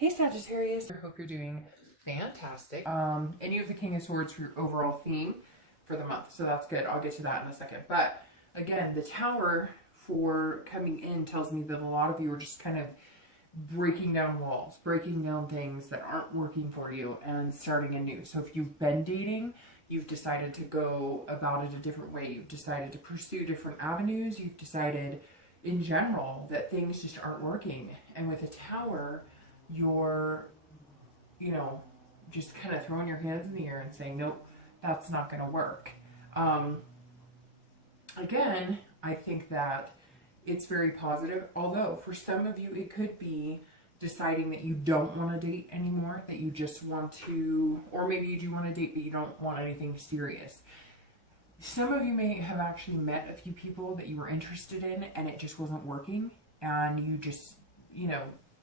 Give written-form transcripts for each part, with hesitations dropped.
Hey Sagittarius, I hope you're doing fantastic. And you have the King of Swords for your overall theme for the month, so that's good. I'll get to that in a second. But again, the Tower for coming in tells me that a lot of you are just kind of breaking down walls, breaking down things that aren't working for you and starting anew. So if you've been dating, you've decided to go about it a different way. You've decided to pursue different avenues. You've decided in general that things just aren't working. And with a Tower, you're, just kind of throwing your hands in the air and saying, nope, that's not going to work. Again, I think that it's very positive, although for some of you, it could be deciding that you don't want to date anymore, that you just want to, or maybe you do want to date, but you don't want anything serious. Some of you may have actually met a few people that you were interested in and it just wasn't working, and you just,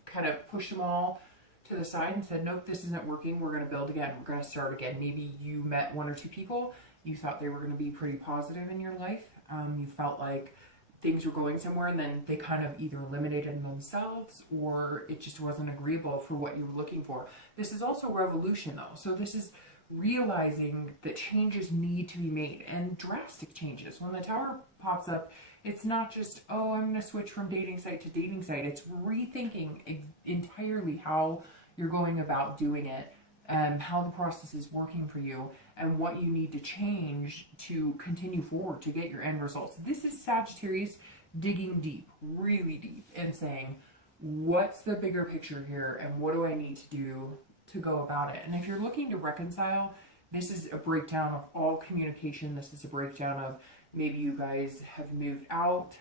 kind of pushed them all to the side and said, nope, this isn't working. We're going to build again. We're going to start again. Maybe you met one or two people. You thought they were going to be pretty positive in your life. You felt like things were going somewhere, and then they kind of either eliminated themselves or it just wasn't agreeable for what you were looking for. This is also revolution though. So this is realizing that changes need to be made, and drastic changes. When the Tower pops up, it's not just, oh, I'm going to switch from dating site to dating site. It's rethinking entirely how you're going about doing it, and how the process is working for you, and what you need to change to continue forward to get your end results. This is Sagittarius digging deep, really deep, and saying, what's the bigger picture here, and what do I need to do to go about it? And if you're looking to reconcile, this is a breakdown of all communication. This is a breakdown of maybe you guys have moved out,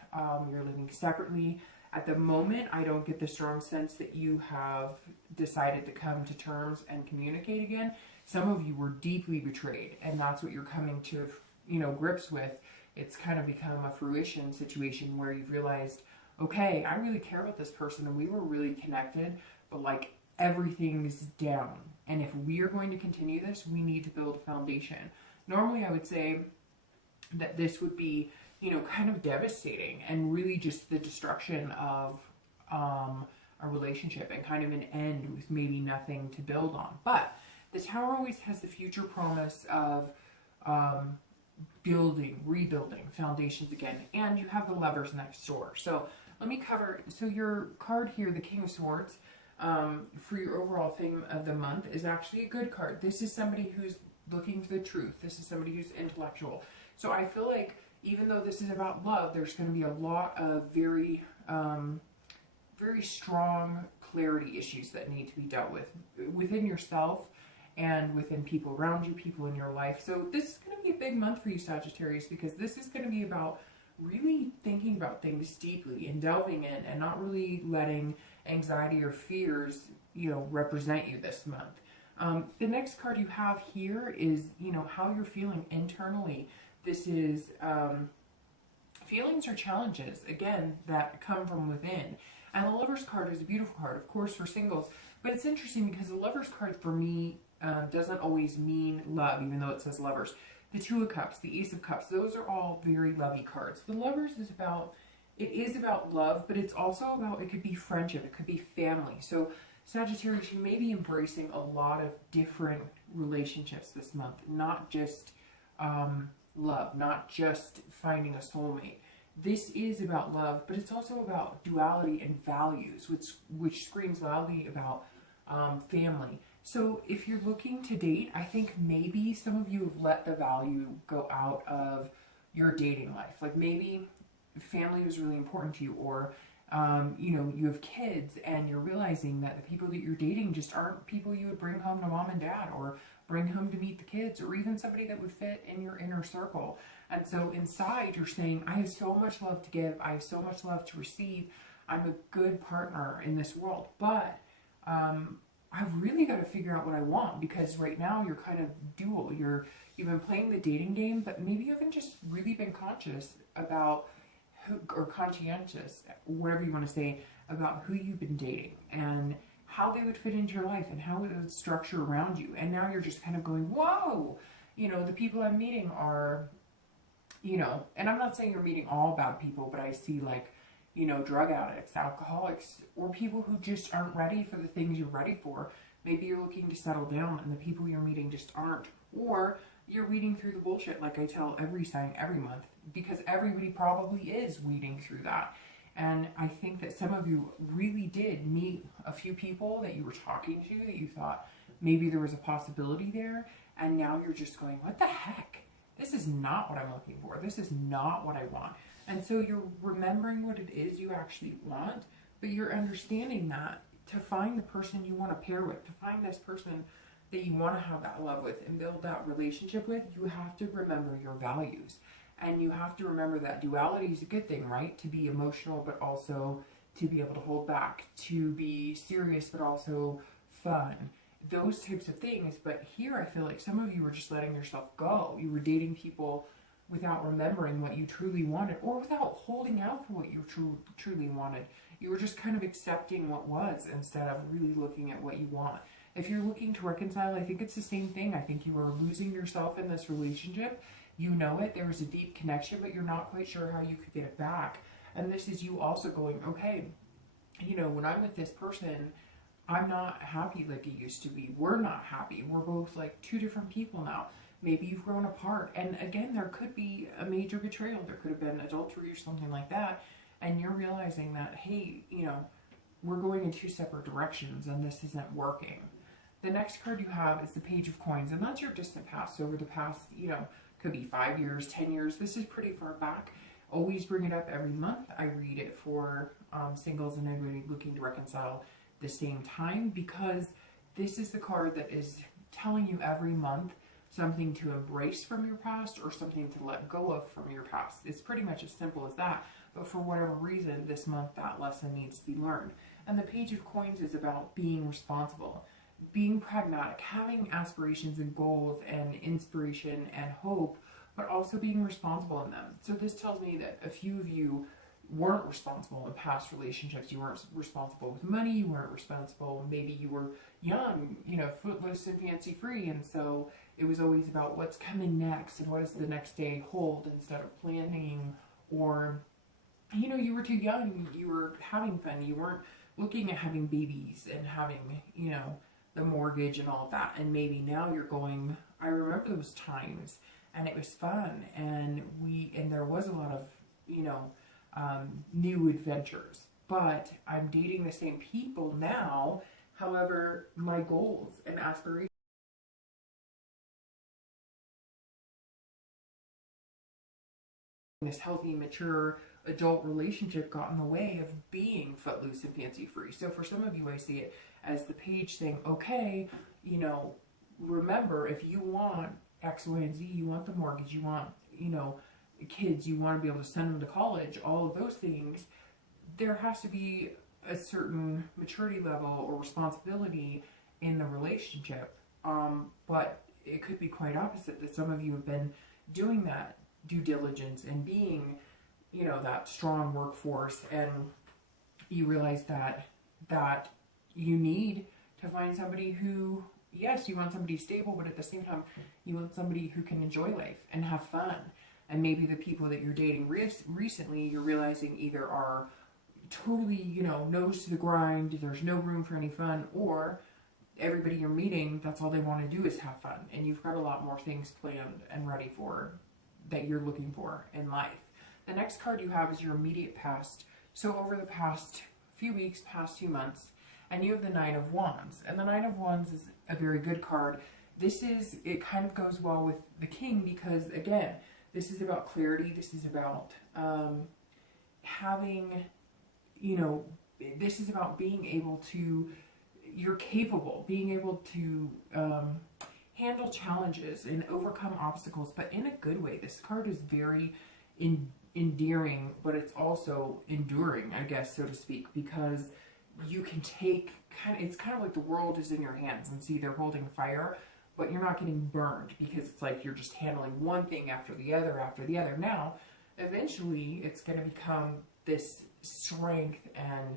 you're living separately. At the moment, I don't get the strong sense that you have decided to come to terms and communicate again. Some of you were deeply betrayed, and that's what you're coming to, grips with. It's kind of become a fruition situation where you've realized, okay, I really care about this person and we were really connected, but like everything's down. And if we are going to continue this, we need to build a foundation. Normally, I would say that this would be, kind of devastating and really just the destruction of a relationship and kind of an end with maybe nothing to build on. But the Tower always has the future promise of building, rebuilding foundations again. And you have the Lovers next door. So let me cover, so your card here, the King of Swords, for your overall theme of the month is actually a good card. This is somebody who's looking for the truth. This is somebody who's intellectual. So I feel like even though this is about love, there's going to be a lot of very strong clarity issues that need to be dealt with within yourself and within people around you, people in your life. So this is going to be a big month for you, Sagittarius, because this is going to be about really thinking about things deeply and delving in and not really letting anxiety or fears, represent you this month. The next card you have here is, how you're feeling internally. This is feelings or challenges, again, that come from within. And the Lover's card is a beautiful card, of course, for singles. But it's interesting because the Lover's card for me doesn't always mean love, even though it says Lovers. The Two of Cups, the Ace of Cups, those are all very lovey cards. The Lovers is about, it is about love, but it's also about, it could be friendship, it could be family. So Sagittarius, you may be embracing a lot of different relationships this month, not just love, not just finding a soulmate. This is about love, but it's also about duality and values, which screams loudly about family. So if you're looking to date, I think maybe some of you have let the value go out of your dating life. Like maybe family was really important to you, or you have kids and you're realizing that the people that you're dating just aren't people you would bring home to mom and dad, or bring home to meet the kids, or even somebody that would fit in your inner circle. And so inside you're saying, I have so much love to give, I have so much love to receive, I'm a good partner in this world, but I've really got to figure out what I want, because right now you're kind of dual. You've been playing the dating game, but maybe you haven't just really been conscious about who, or conscientious, whatever you want to say, about who you've been dating and how they would fit into your life and how it would structure around you. And now you're just kind of going, whoa, the people I'm meeting are, and I'm not saying you're meeting all bad people, but I see like, you know, drug addicts, alcoholics, or people who just aren't ready for the things you're ready for. Maybe you're looking to settle down and the people you're meeting just aren't. Or you're weeding through the bullshit, like I tell every sign every month, because everybody probably is weeding through that. And I think that some of you really did meet a few people that you were talking to that you thought maybe there was a possibility there. And now you're just going, what the heck? This is not what I'm looking for. This is not what I want. And so you're remembering what it is you actually want, but you're understanding that to find the person you want to pair with, to find this person that you want to have that love with and build that relationship with, you have to remember your values. And you have to remember that duality is a good thing, right? To be emotional, but also to be able to hold back, to be serious, but also fun. Those types of things. But here I feel like some of you were just letting yourself go. You were dating people without remembering what you truly wanted, or without holding out for what you truly wanted. You were just kind of accepting what was instead of really looking at what you want. If you're looking to reconcile, I think it's the same thing. I think you are losing yourself in this relationship. You know it. There was a deep connection, but you're not quite sure how you could get it back. And this is you also going, okay, you know, when I'm with this person, I'm not happy like it used to be. We're not happy. We're both like two different people now. Maybe you've grown apart. And again, there could be a major betrayal. There could have been adultery or something like that. And you're realizing that, hey, you know, we're going in two separate directions and this isn't working. The next card you have is the Page of Coins. And that's your distant past. So over the past, you know, could be 5 years, 10 years. This is pretty far back. Always bring it up every month. I read it for singles and anybody looking to reconcile the same time, because this is the card that is telling you every month something to embrace from your past or something to let go of from your past. It's pretty much as simple as that. But for whatever reason, this month that lesson needs to be learned. And the Page of Coins is about being responsible, being pragmatic, having aspirations and goals and inspiration and hope, but also being responsible in them. So this tells me that a few of you weren't responsible in past relationships. You weren't responsible with money. You weren't responsible. Maybe you were young, you know, footloose and fancy free. And so it was always about what's coming next and what does the next day hold instead of planning. Or, you know, you were too young. You were having fun. You weren't looking at having babies and having, you know, the mortgage and all of that. And maybe now you're going, I remember those times and it was fun. And there was a lot of, you know, new adventures, but I'm dating the same people now. However, my goals and aspirations, this healthy, mature adult relationship got in the way of being footloose and fancy free. So for some of you, I see it as the page saying, okay, you know, remember, if you want X, Y, and Z, you want the mortgage, you want, you know, kids, you want to be able to send them to college, all of those things, there has to be a certain maturity level or responsibility in the relationship. But it could be quite opposite, that some of you have been doing that due diligence and being, you know, that strong workforce, and you realize that you need to find somebody who, yes, you want somebody stable, but at the same time, you want somebody who can enjoy life and have fun. And maybe the people that you're dating recently, you're realizing either are totally, you know, nose to the grind, there's no room for any fun, or everybody you're meeting, that's all they want to do is have fun. And you've got a lot more things planned and ready for that you're looking for in life. The next card you have is your immediate past. So over the past few weeks, past few months, and you have the Nine of Wands. And the Nine of Wands is a very good card. It kind of goes well with the King, because again, this is about clarity. This is about having, you know, this is about being able to, you're capable, being able to handle challenges and overcome obstacles, but in a good way. This card is very endearing, but it's also enduring, I guess, so to speak, because you can take, it's kind of like the world is in your hands, and see, they're holding fire, but you're not getting burned, because it's like you're just handling one thing after the other after the other. Now, eventually, it's going to become this strength, and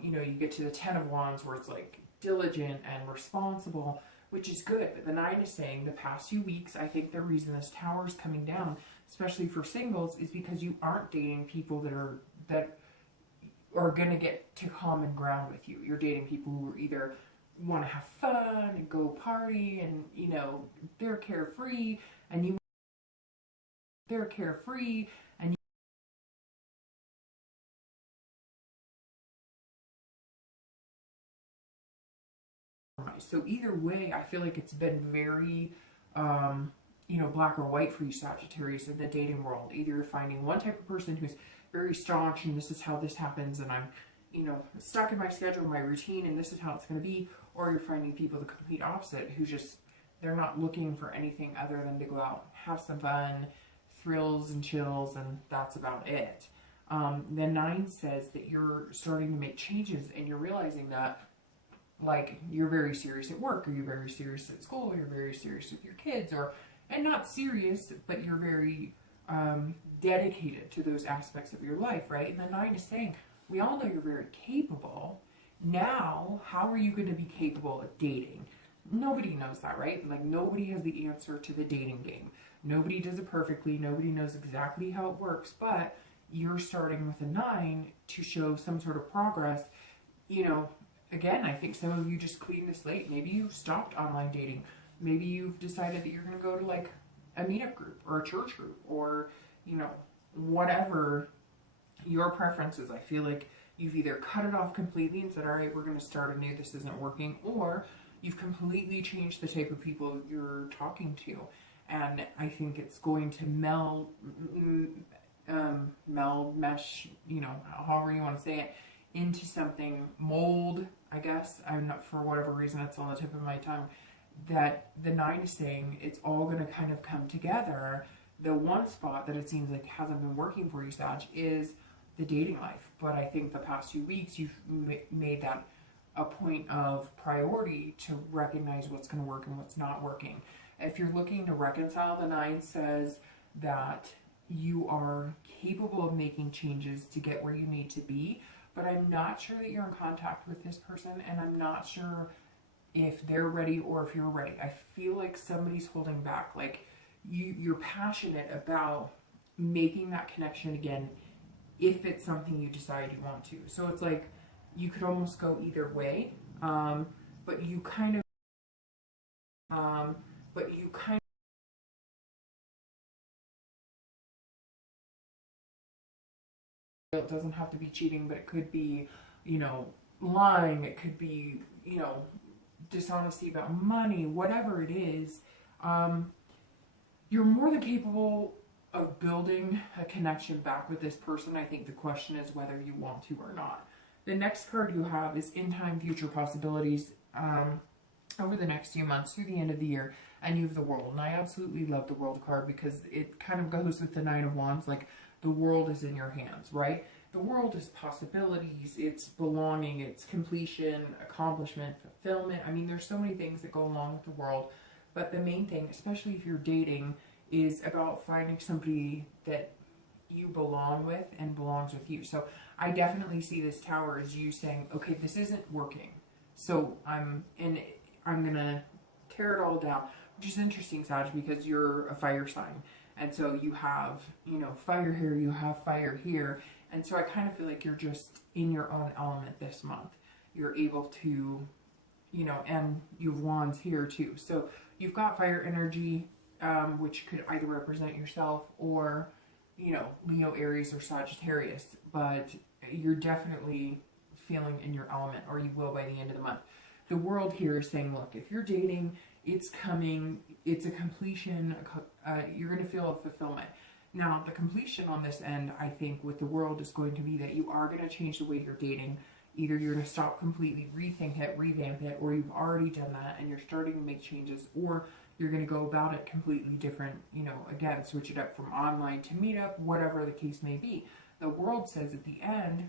you know, you get to the Ten of Wands where it's like diligent and responsible, which is good. But the Nine is saying the past few weeks, I think the reason this tower is coming down, especially for singles, is because you aren't dating people that are going to get to common ground with you. You're dating people who are either want to have fun and go party and, you know, they're carefree and you they're carefree and so either way, I feel like it's been very, you know, black or white for you Sagittarius in the dating world. Either you're finding one type of person who's very staunch and this is how this happens and I'm, you know, stuck in my schedule, my routine, and this is how it's going to be, or you're finding people the complete opposite who just, they're not looking for anything other than to go out, have some fun, thrills and chills, and that's about it. The 9 says that you're starting to make changes and you're realizing that, like, you're very serious at work, or you're very serious at school, or you're very serious with your kids, or, and not serious, but you're very dedicated to those aspects of your life, right? And the 9 is saying, we all know you're very capable. Now, how are you going to be capable of dating? Nobody knows that, right? Like, nobody has the answer to the dating game. Nobody does it perfectly. Nobody knows exactly how it works, but you're starting with a 9 to show some sort of progress. You know, again, I think some of you just cleaned the slate. Maybe you stopped online dating. Maybe you've decided that you're going to go to like a meetup group or a church group or, you know, whatever your preferences. I feel like you've either cut it off completely and said, all right, we're going to start anew, this isn't working, or you've completely changed the type of people you're talking to. And I think it's going to mesh, you know, however you want to say it, into something, mold, I guess, I'm not, for whatever reason, it's on the tip of my tongue, that the 9 is saying it's all going to kind of come together. The one spot that it seems like hasn't been working for you, Sag, is the dating life. But I think the past few weeks you've made that a point of priority to recognize what's going to work and what's not working. If you're looking to reconcile, the 9 says that you are capable of making changes to get where you need to be, but I'm not sure that you're in contact with this person, and I'm not sure if they're ready or if you're ready. I feel like somebody's holding back. Like, you're passionate about making that connection again if it's something you decide you want to. So it's like you could almost go either way, but you kind of it doesn't have to be cheating, but it could be, you know, lying, it could be, you know, dishonesty about money, whatever it is. You're more than capable of building a connection back with this person. I think the question is whether you want to or not. The next card you have is In Time, Future Possibilities, over the next few months through the end of the year, and you have the World. And I absolutely love the World card because it kind of goes with the 9 of Wands, like the world is in your hands, right? The world is possibilities, it's belonging, it's completion, accomplishment, fulfillment. I mean, there's so many things that go along with the world, but the main thing, especially if you're dating, is about finding somebody that you belong with and belongs with you. So I definitely see this Tower as you saying, okay, this isn't working, so I'm gonna tear it all down, which is interesting, Sag, because you're a fire sign. And so you have, you know, fire here, you have fire here. And so I kind of feel like you're just in your own element this month. You're able to, you know, and you have Wands here too. So you've got fire energy, which could either represent yourself or, you know, Leo, Aries, or Sagittarius. But you're definitely feeling in your element, or you will by the end of the month. The World here is saying, look, if you're dating, it's coming, it's a completion, you're going to feel a fulfillment. Now, the completion on this end, I think, with the World is going to be that you are going to change the way you're dating. Either you're going to stop completely, rethink it, revamp it, or you've already done that and you're starting to make changes, or you're going to go about it completely different, you know, again, switch it up from online to meetup, whatever the case may be. The World says at the end,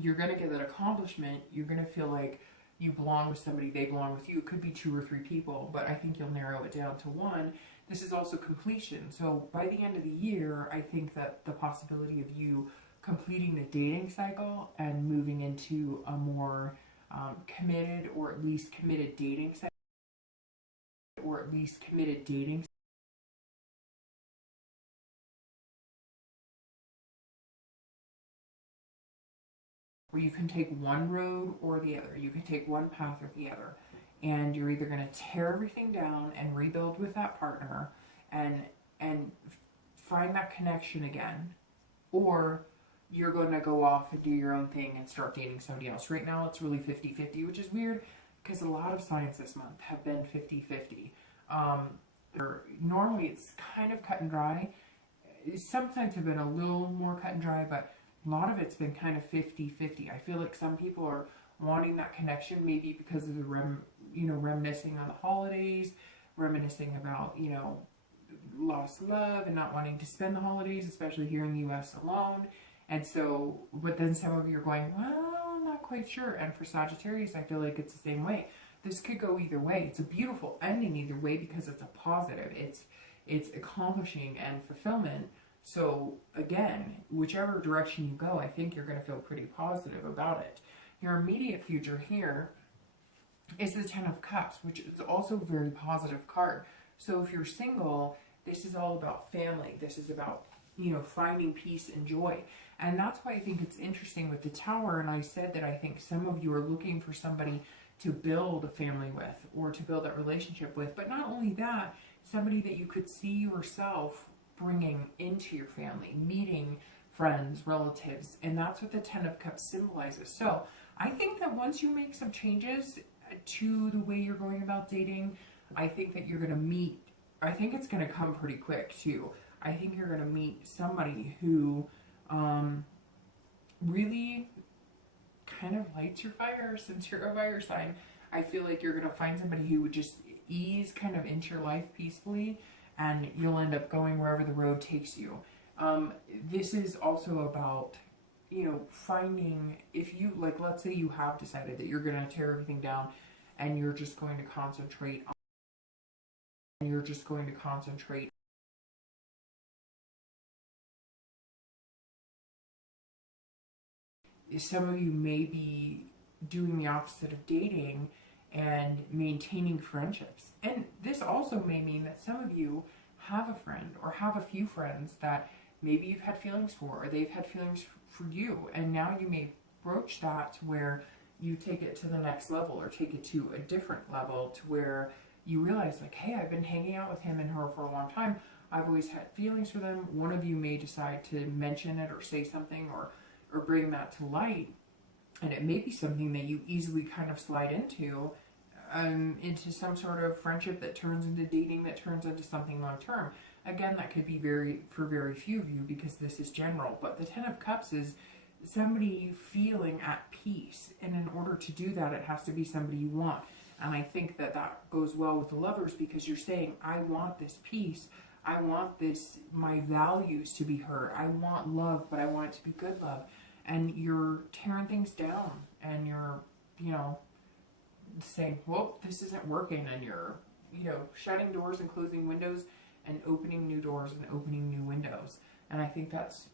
you're going to get that accomplishment, you're going to feel like you belong with somebody, they belong with you. It could be 2 or 3 people, but I think you'll narrow it down to 1. This is also completion. So by the end of the year, I think that the possibility of you completing the dating cycle and moving into a more committed, or at least committed dating cycle, where you can take one road or the other. You can take one path or the other. And you're either going to tear everything down and rebuild with that partner and find that connection again, or you're going to go off and do your own thing and start dating somebody else. Right now it's really 50-50, which is weird because a lot of signs this month have been 50-50. Normally it's kind of cut and dry. Some signs have been a little more cut and dry, but a lot of it's been kind of 50-50. I feel like some people are wanting that connection, maybe because of the reminiscing on the holidays, reminiscing about, lost love and not wanting to spend the holidays, especially here in the US alone. And so, but then some of you are going, well, I'm not quite sure. And for Sagittarius, I feel like it's the same way. This could go either way. It's a beautiful ending either way because it's a positive. It's accomplishing and fulfillment. So again, whichever direction you go, I think you're going to feel pretty positive about it. Your immediate future here is the Ten of Cups, which is also a very positive card. So if you're single, this is all about family. This is about, finding peace and joy. And that's why I think it's interesting with the Tower. And I said that I think some of you are looking for somebody to build a family with or to build that relationship with. But not only that, somebody that you could see yourself bringing into your family, meeting friends, relatives. And that's what the Ten of Cups symbolizes. So I think that once you make some changes to the way you're going about dating, I think that you're going to meet, I think it's going to come pretty quick too. I think you're going to meet somebody who really kind of lights your fire since you're a fire sign. I feel like you're going to find somebody who would just ease kind of into your life peacefully, and you'll end up going wherever the road takes you. This is also about, finding, if you, let's say you have decided that you're going to tear everything down and you're just going to concentrate on, some of you may be doing the opposite of dating and maintaining friendships. And this also may mean that some of you have a friend or have a few friends that maybe you've had feelings for, or they've had feelings for you. And now you may broach that to where you take it to the next level, or take it to a different level to where you realize, like, hey, I've been hanging out with him and her for a long time. I've always had feelings for them. One of you may decide to mention it or say something or bring that to light. And it may be something that you easily kind of slide into some sort of friendship that turns into dating, that turns into something long term. Again, that could be for very few of you because this is general. But the Ten of Cups is somebody feeling at peace. And in order to do that, it has to be somebody you want. And I think that that goes well with the Lovers, because you're saying, I want this peace. I want this, my values to be heard. I want love, but I want it to be good love. And you're tearing things down, and you're, saying, well, this isn't working. And you're, shutting doors and closing windows and opening new doors and opening new windows. And I think that's,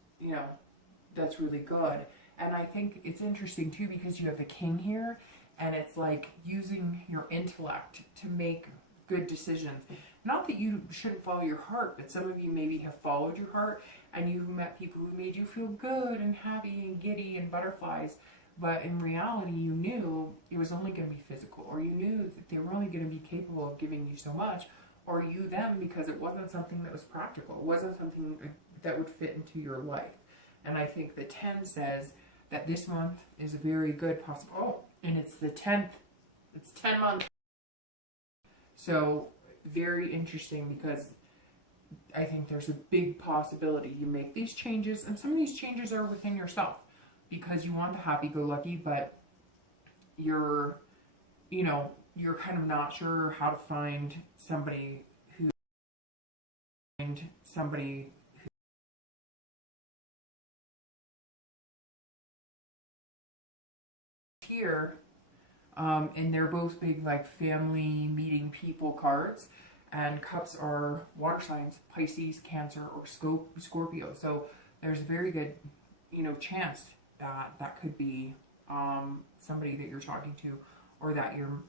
that's really good. And I think it's interesting too, because you have the King here, and it's like using your intellect to make good decisions. Not that you shouldn't follow your heart, but some of you maybe have followed your heart and you've met people who made you feel good and happy and giddy and butterflies. But in reality, you knew it was only going to be physical, or you knew that they were only going to be capable of giving you so much, or you them, because it wasn't something that was practical. It wasn't something that would fit into your life. And I think the 10 says that this month is a very good possible. Oh, and it's the 10th. It's 10 months. So very interesting, because I think there's a big possibility you make these changes, and some of these changes are within yourself because you want the happy-go-lucky, but you're kind of not sure how to find somebody who here, and they're both big, like, family meeting people cards, and cups are water signs, Pisces, Cancer, or Scorpio. So there's a very good, chance that that could be somebody that you're talking to, or that you're,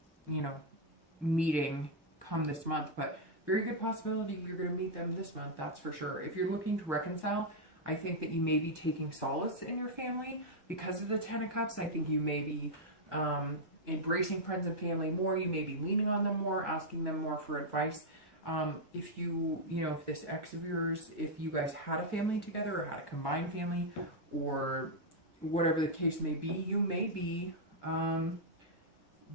meeting come this month. But very good possibility you're going to meet them this month, that's for sure. If you're looking to reconcile, I think that you may be taking solace in your family because of the Ten of Cups. I think you may be embracing friends and family more. You may be leaning on them more, asking them more for advice. If if this ex of yours, if you guys had a family together or had a combined family or whatever the case may be, you may be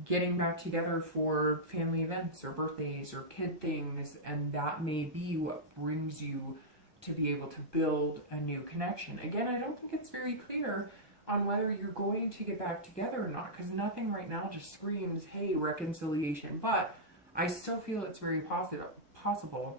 getting back together for family events or birthdays or kid things, and that may be what brings you to be able to build a new connection. Again, I don't think it's very clear on whether you're going to get back together or not, because nothing right now just screams, hey, reconciliation, but I still feel it's very possible.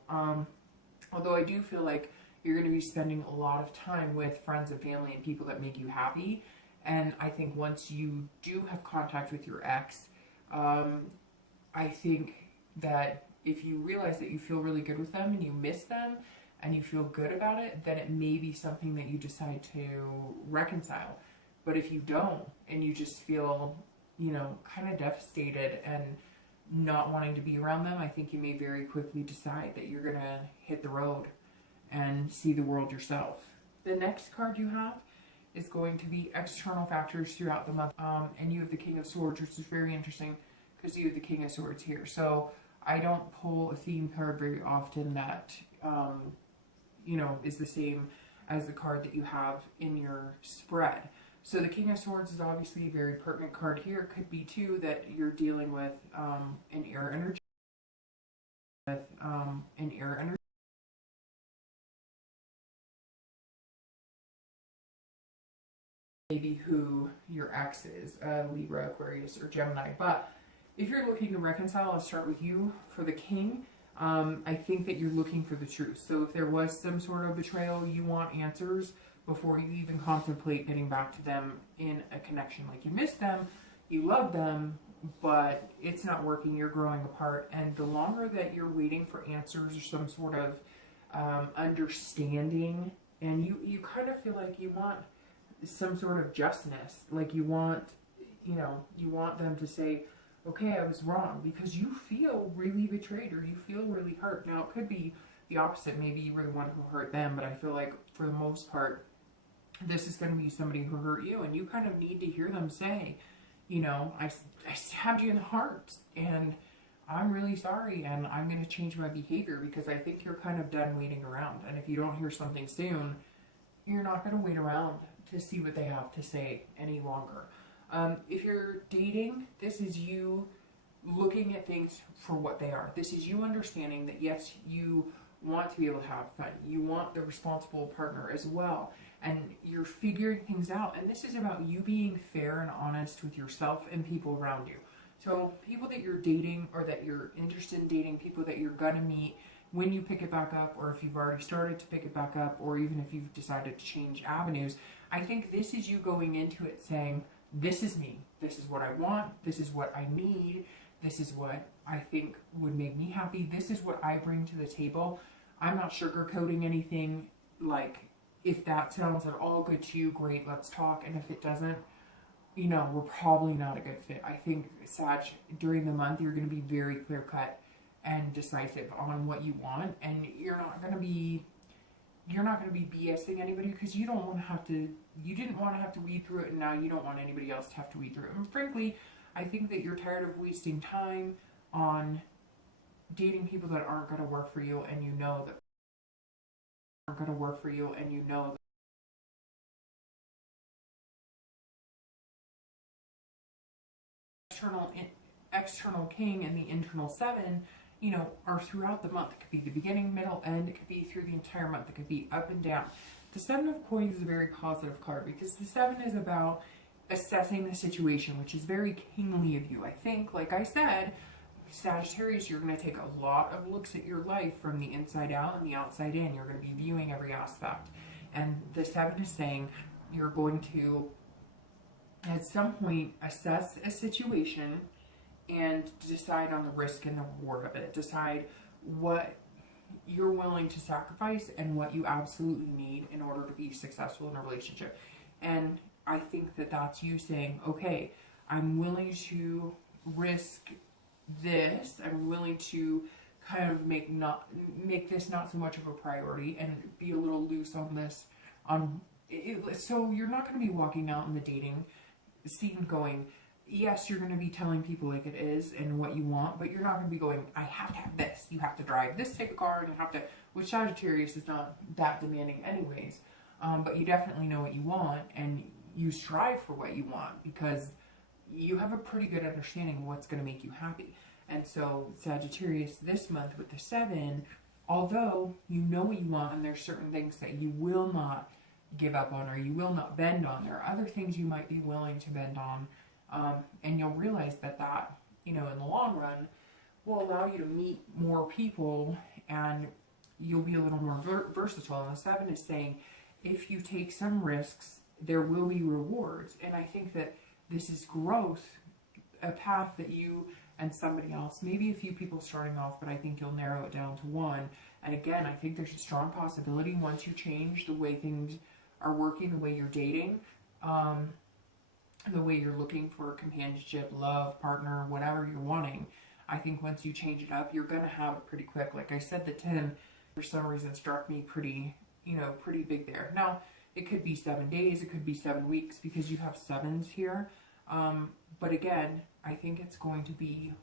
Although I do feel like you're going to be spending a lot of time with friends and family and people that make you happy. And I think once you do have contact with your ex, I think that if you realize that you feel really good with them and you miss them and you feel good about it, then it may be something that you decide to reconcile. But if you don't and you just feel, kind of devastated and not wanting to be around them, I think you may very quickly decide that you're going to hit the road and see the world yourself. The next card you have is going to be external factors throughout the month. And you have the King of Swords, which is very interesting because you have the King of Swords here. So I don't pull a theme card very often that, is the same as the card that you have in your spread. So the King of Swords is obviously a very pertinent card here. It could be too that you're dealing with an air energy. Maybe who your ex is, Libra, Aquarius, or Gemini. But if you're looking to reconcile, I'll start with you for the King. I think that you're looking for the truth. So if there was some sort of betrayal, you want answers before you even contemplate getting back to them in a connection. Like, you miss them, you love them, but it's not working, you're growing apart. And the longer that you're waiting for answers or some sort of understanding, and you kind of feel like you want some sort of justness, like you want them to say, okay, I was wrong, because you feel really betrayed or you feel really hurt. Now, it could be the opposite. Maybe you were the one who hurt them, but I feel like for the most part, this is going to be somebody who hurt you, and you kind of need to hear them say, I stabbed you in the heart, and I'm really sorry, and I'm going to change my behavior because I think you're kind of done waiting around. And if you don't hear something soon, you're not going to wait around to see what they have to say any longer. If you're dating, this is you looking at things for what they are. This is you understanding that, yes, you want to be able to have fun. You want the responsible partner as well. And you're figuring things out. And this is about you being fair and honest with yourself and people around you. So people that you're dating or that you're interested in dating, people that you're going to meet when you pick it back up, or if you've already started to pick it back up, or even if you've decided to change avenues, I think this is you going into it saying, this is me. This is what I want. This is what I need. This is what I think would make me happy. This is what I bring to the table. I'm not sugarcoating anything. Like, if that sounds at all good to you, great, let's talk. And if it doesn't, we're probably not a good fit. I think, Sag, during the month, you're going to be very clear-cut and decisive on what you want. And you're not going to be BSing anybody, because you didn't want to have to weed through it, and now you don't want anybody else to have to weed through it. And frankly, I think that you're tired of wasting time on dating people that aren't going to work for you, and external King and the internal Seven, are throughout the month. It could be the beginning, middle, end. It could be through the entire month. It could be up and down. The Seven of Coins is a very positive card, because the Seven is about assessing the situation, which is very kingly of you. I think, like I said, Sagittarius, you're going to take a lot of looks at your life from the inside out and the outside in. You're going to be viewing every aspect. And the Seven is saying you're going to, at some point, assess a situation and decide on the risk and the reward of it. Decide what you're willing to sacrifice and what you absolutely need in order to be successful in a relationship. And I think that that's you saying, okay, I'm willing to risk this. I'm willing to kind of make this not so much of a priority and be a little loose on this on so you're not going to be walking out in the dating scene going, yes, you're going to be telling people like it is and what you want, but you're not going to be going, I have to have this. You have to drive this type of car, and you have to, which Sagittarius is not that demanding anyways. But you definitely know what you want, and you strive for what you want because you have a pretty good understanding of what's going to make you happy. And so Sagittarius this month with the 7, although you know what you want and there's certain things that you will not give up on or you will not bend on, there are other things you might be willing to bend on. And you'll realize that in the long run will allow you to meet more people and you'll be a little more versatile. And the 7 is saying, if you take some risks, there will be rewards. And I think that this is growth, a path that you and somebody else, maybe a few people starting off, but I think you'll narrow it down to one. And again, I think there's a strong possibility once you change the way things are working, the way you're dating, the way you're looking for companionship, love, partner, whatever you're wanting. I think once you change it up, you're going to have it pretty quick. Like I said, the 10 for some reason struck me pretty big there. Now, it could be 7 days, it could be 7 weeks because you have 7s here. But again, I think it's going to be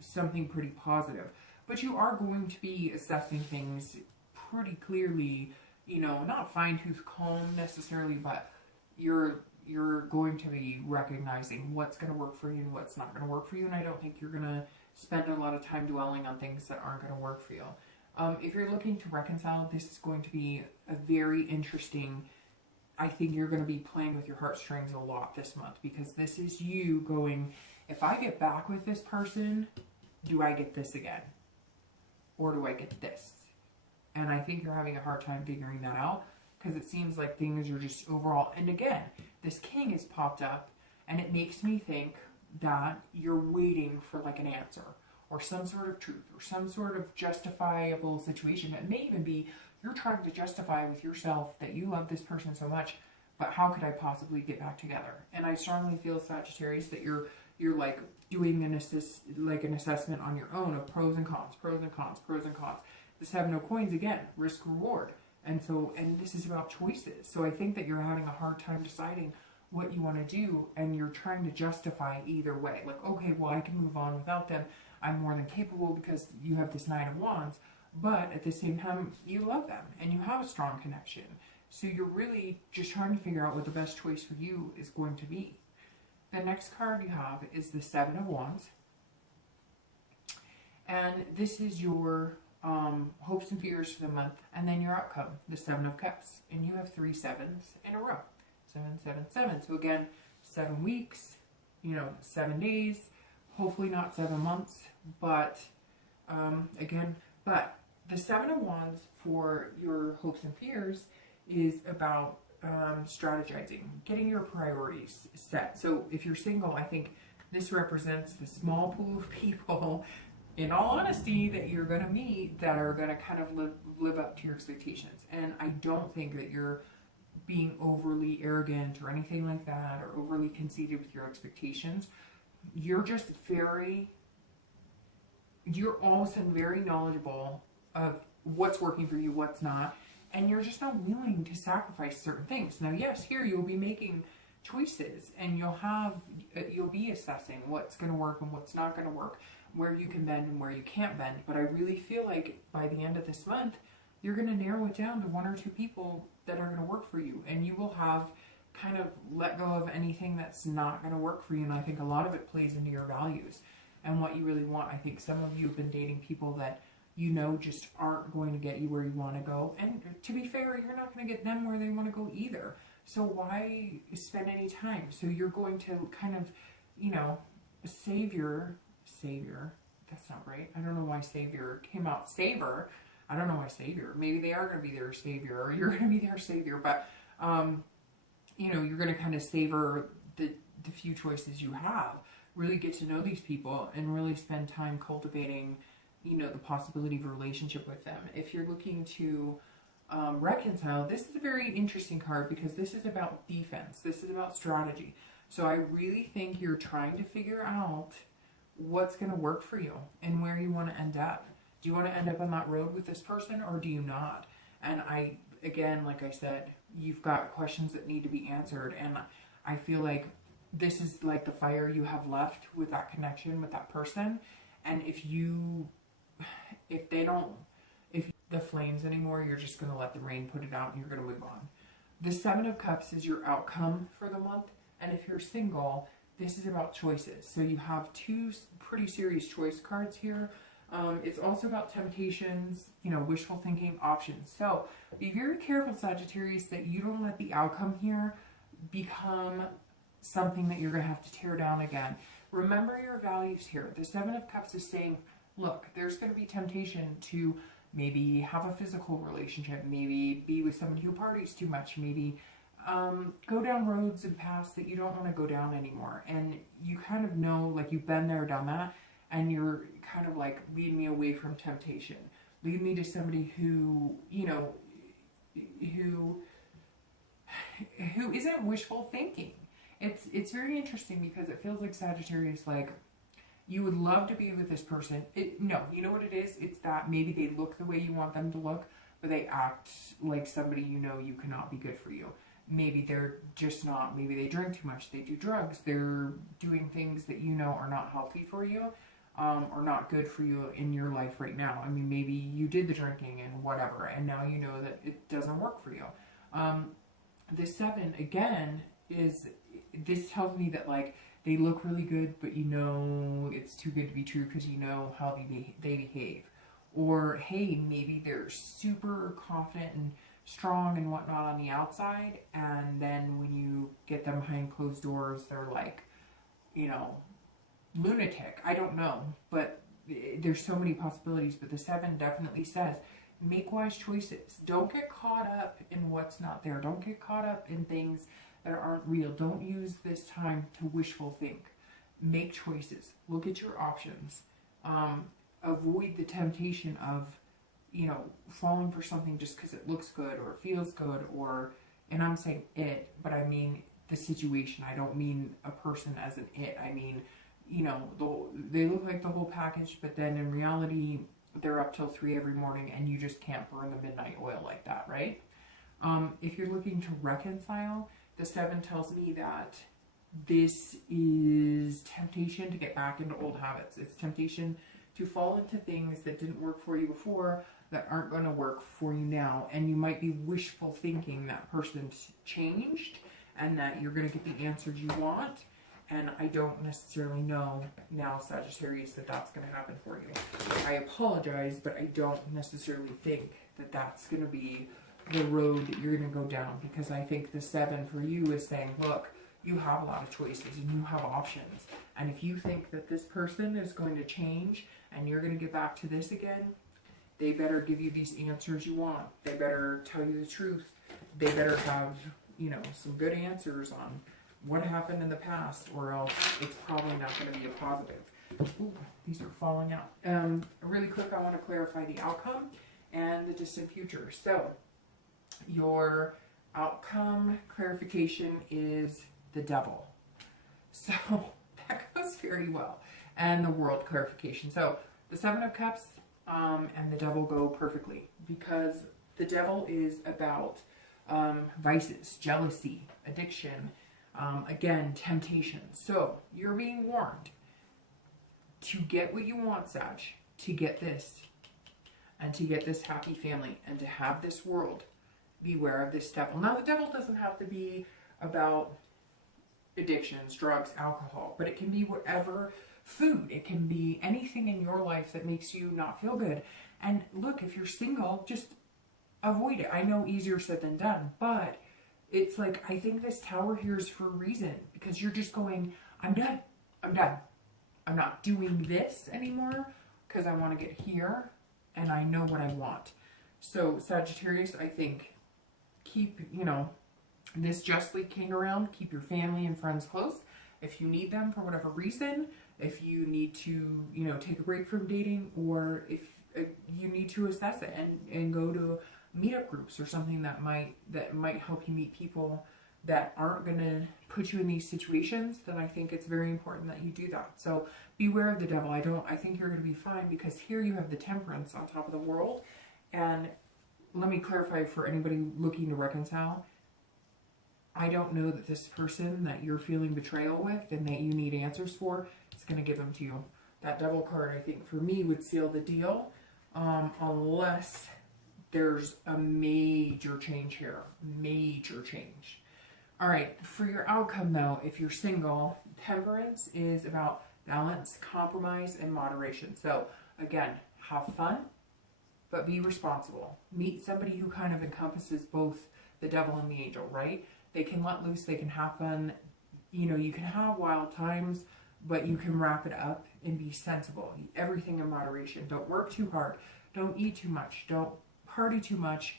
something pretty positive. But you are going to be assessing things pretty clearly, not fine-tooth comb necessarily, but you're going to be recognizing what's going to work for you and what's not going to work for you. And I don't think you're going to spend a lot of time dwelling on things that aren't going to work for you. If you're looking to reconcile, this is going to be a very interesting, I think you're going to be playing with your heartstrings a lot this month, because this is you going, if I get back with this person, do I get this again? Or do I get this? And I think you're having a hard time figuring that out, because it seems like things are just overall, and again, this King has popped up, and it makes me think that you're waiting for like an answer, or some sort of truth, or some sort of justifiable situation. It may even be you're trying to justify with yourself that you love this person so much, but how could I possibly get back together? And I strongly feel, Sagittarius, that you're like doing an assessment on your own of pros and cons, pros and cons, pros and cons. The 7 of Coins, again, risk reward. And this is about choices. So I think that you're having a hard time deciding what you want to do, and you're trying to justify either way. Like, okay, well, I can move on without them. I'm more than capable because you have this 9 of Wands. But at the same time, you love them and you have a strong connection. So you're really just trying to figure out what the best choice for you is going to be. The next card you have is the 7 of Wands. And this is your hopes and fears for the month, and then your outcome, the 7 of Cups. And you have 3 7s in a row. 7, 7, 7. So again, 7 weeks, 7 days, hopefully not 7 months, but but the 7 of Wands for your hopes and fears is about strategizing, getting your priorities set. So if you're single, I think this represents the small pool of people, in all honesty, that you're going to meet that are going to kind of live up to your expectations. And I don't think that you're being overly arrogant or anything like that, or overly conceited with your expectations. You're just you're all of a sudden very knowledgeable of what's working for you, what's not, and you're just not willing to sacrifice certain things. Now, yes, here you'll be making choices, and you'll be assessing what's going to work and what's not going to work, where you can bend and where you can't bend. But I really feel like by the end of this month, you're going to narrow it down to 1 or 2 people that are going to work for you, and you will have kind of let go of anything that's not going to work for you. And I think a lot of it plays into your values and what you really want. I think some of you have been dating people that just aren't going to get you where you want to go. And to be fair, you're not going to get them where they want to go either. So why spend any time? So you're going to kind of, savior. That's not right. I don't know why savior came out. Savor. I don't know why savior. Maybe they are going to be their savior, or you're going to be their savior. But, you're going to kind of savor the few choices you have. Really get to know these people and really spend time cultivating, the possibility of a relationship with them. If you're looking to reconcile, this is a very interesting card, because this is about defense. This is about strategy. So I really think you're trying to figure out what's going to work for you and where you want to end up. Do you want to end up on that road with this person, or do you not? And again, like I said, you've got questions that need to be answered. And I feel like this is like the fire you have left with that connection with that person. And if the flames anymore, you're just going to let the rain put it out and you're going to move on. The Seven of Cups is your outcome for the month. And if you're single, this is about choices. So you have two pretty serious choice cards here. It's also about temptations, you know, wishful thinking, options. So be very careful, Sagittarius, that you don't let the outcome here become something that you're going to have to tear down again. Remember your values here. The Seven of Cups is saying, look, there's going to be temptation to maybe have a physical relationship, maybe be with somebody who parties too much, maybe go down roads and paths that you don't want to go down anymore. And you kind of know, like, you've been there, done that, and you're kind of like, lead me away from temptation. Lead me to somebody who, you know, who isn't wishful thinking. It's very interesting because it feels like Sagittarius, like, you would love to be with this person. No, you know what it is? It's that maybe they look the way you want them to look, but they act like somebody you know you cannot be good for you. Maybe they're just not, maybe they drink too much, they do drugs, they're doing things that you know are not healthy for you, or not good for you in your life right now. I mean, maybe you did the drinking and whatever, and now you know that it doesn't work for you. The Seven, again, this tells me that, like, they look really good, but you know it's too good to be true because you know how they behave. Or, hey, maybe they're super confident and strong and whatnot on the outside, and then when you get them behind closed doors, they're like, you know, lunatic. I don't know, but there's so many possibilities. But the Seven definitely says, make wise choices. Don't get caught up in what's not there. Don't get caught up in things that aren't real. Don't use this time to wishful think. Make choices. Look at your options. Avoid the temptation of, you know, falling for something just because it looks good or it feels good, or, and I'm saying it, but I mean the situation. I don't mean a person as an it. I mean, you know, they look like the whole package, but then in reality, they're up till 3 every morning and you just can't burn the midnight oil like that, right? If you're looking to reconcile, the Seven tells me that this is temptation to get back into old habits. It's temptation to fall into things that didn't work for you before that aren't going to work for you now. And you might be wishful thinking that person's changed and that you're going to get the answers you want. And I don't necessarily know now, Sagittarius, that that's going to happen for you. I apologize, but I don't necessarily think that that's going to be the road that you're going to go down, because I think the Seven for you is saying, look, you have a lot of choices and you have options. And if you think that this person is going to change and you're going to get back to this again, they better give you these answers you want. They better tell you the truth. They better have, you know, some good answers on what happened in the past, or else it's probably not going to be a positive. Ooh, these are falling out. Really quick, I want to clarify the outcome and the distant future. So your outcome clarification is the Devil. So that goes very well. And the World clarification. So the Seven of Cups and the Devil go perfectly, because the Devil is about vices, jealousy, addiction, again, temptation. So you're being warned to get what you want, Sag, to get this, and to get this happy family, and to have this world. Beware of this Devil. Now, the Devil doesn't have to be about addictions, drugs, alcohol, but it can be whatever, food. It can be anything in your life that makes you not feel good. And look, if you're single, just avoid it. I know easier said than done, but it's like, I think this Tower here is for a reason, because you're just going, I'm done. I'm done. I'm not doing this anymore because I want to get here and I know what I want. So Sagittarius, I think, keep, you know, this Justly King around. Keep your family and friends close. If you need them for whatever reason, if you need to, you know, take a break from dating, or if you need to assess it and go to meetup groups or something that might help you meet people that aren't going to put you in these situations, then I think it's very important that you do that. So beware of the Devil. I think you're going to be fine, because here you have the Temperance on top of the World, and let me clarify for anybody looking to reconcile. I don't know that this person that you're feeling betrayal with and that you need answers for is going to give them to you. That Devil card, I think, for me would seal the deal, unless there's a major change here. Major change. All right, for your outcome, though, if you're single, Temperance is about balance, compromise, and moderation. So, again, have fun, but be responsible. Meet somebody who kind of encompasses both the devil and the angel, right? They can let loose, they can have fun. You know, you can have wild times, but you can wrap it up and be sensible. Everything in moderation. Don't work too hard. Don't eat too much. Don't party too much.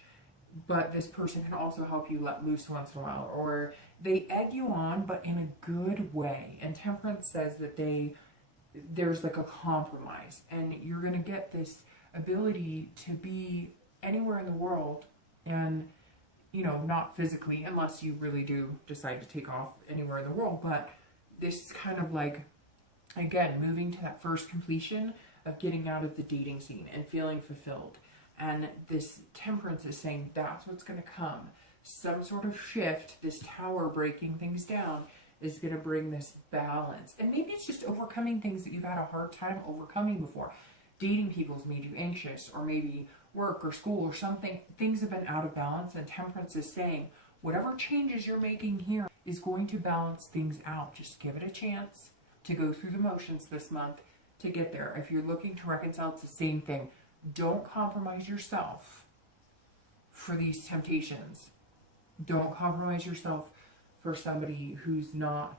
But this person can also help you let loose once in a while. Or they egg you on, but in a good way. And Temperance says that there's like a compromise. And you're going to get this ability to be anywhere in the world and, you know, not physically, unless you really do decide to take off anywhere in the world. But this is kind of like, again, moving to that first completion of getting out of the dating scene and feeling fulfilled. And this Temperance is saying that's what's going to come. Some sort of shift, this tower breaking things down, is going to bring this balance. And maybe it's just overcoming things that you've had a hard time overcoming before. Dating people's made you anxious, or maybe work or school or something. Things have been out of balance, and Temperance is saying whatever changes you're making here is going to balance things out. Just give it a chance to go through the motions this month to get there. If you're looking to reconcile, it's the same thing. Don't compromise yourself for these temptations. Don't compromise yourself for somebody who's not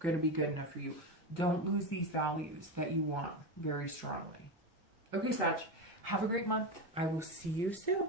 going to be good enough for you. Don't lose these values that you want very strongly. Okay, Sag, have a great month. I will see you soon.